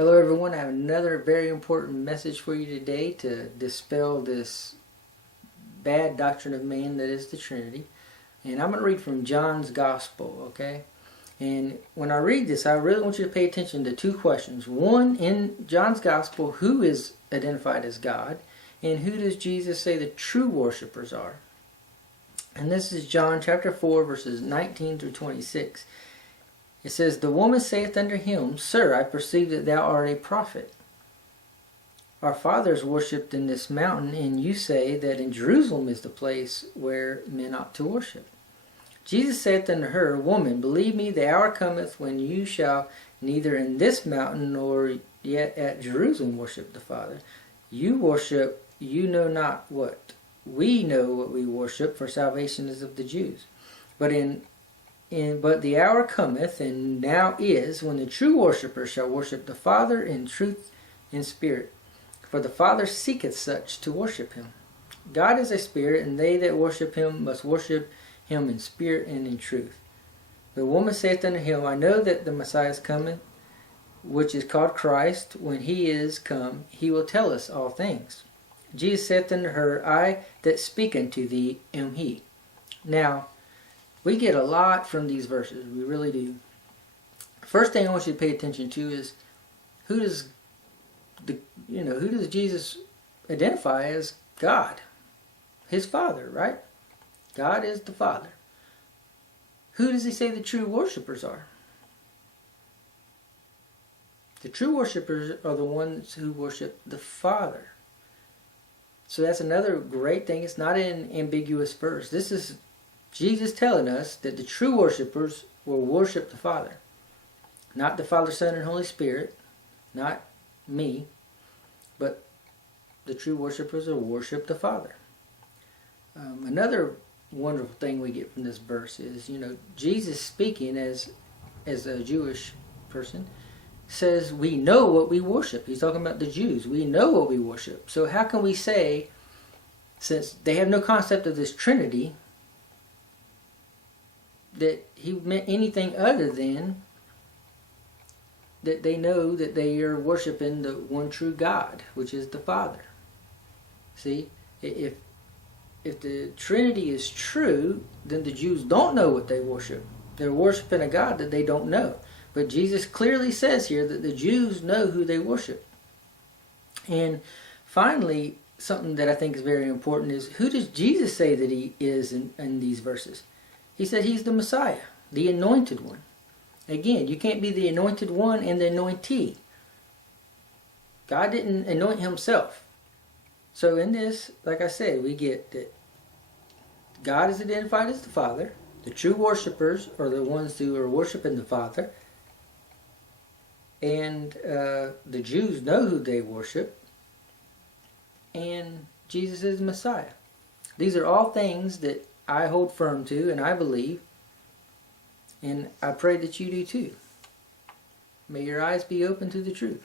Hello everyone, I have another very important message for you today to dispel this bad doctrine of man that is the Trinity. And I'm going to read from John's Gospel, okay? And when I read this, I really want you to pay attention to two questions. One, in John's Gospel, who is identified as God? And who does Jesus say the true worshipers are? And this is John chapter 4, verses 19 through 26. It says, "The woman saith unto him, Sir, I perceive that thou art a prophet. Our fathers worshipped in this mountain, and you say that in Jerusalem is the place where men ought to worship. Jesus saith unto her, Woman, believe me, the hour cometh when you shall neither in this mountain nor yet at Jerusalem worship the Father. You worship, you know not what. We know what we worship, for salvation is of the Jews. But the hour cometh, and now is, when the true worshippers shall worship the Father in truth and spirit. For the Father seeketh such to worship him. God is a spirit, and they that worship him must worship him in spirit and in truth. The woman saith unto him, I know that the Messiah is coming, which is called Christ. When he is come, he will tell us all things. Jesus saith unto her, I that speak unto thee am he." Now, we get a lot from these verses. We really do. First thing I want you to pay attention to is who does Jesus identify as God? His Father, right? God is the Father. Who does he say the true worshipers are? The true worshipers are the ones who worship the Father. So that's another great thing. It's not an ambiguous verse. This is Jesus telling us that the true worshipers will worship the Father. Not the Father, Son, and Holy Spirit. Not me. But the true worshipers will worship the Father. Another wonderful thing we get from this verse is, Jesus speaking as a Jewish person says we know what we worship. He's talking about the Jews. We know what we worship. So how can we say, since they have no concept of this Trinity, that he meant anything other than that they know that they are worshiping the one true God, which is the Father? See, if the Trinity is true, then the Jews don't know what they worship. They're worshiping a God that they don't know. But Jesus clearly says here that the Jews know who they worship. And finally, something that I think is very important is, who does Jesus say that he is in these verses? He said he's the Messiah, the anointed one. Again, you can't be the anointed one and the anointee. God didn't anoint himself. So in this, like I said, we get that God is identified as the Father. The true worshipers are the ones who are worshiping the Father. And the Jews know who they worship. And Jesus is the Messiah. These are all things that I hold firm to and I believe. And I pray that you do too. May your eyes be open to the truth.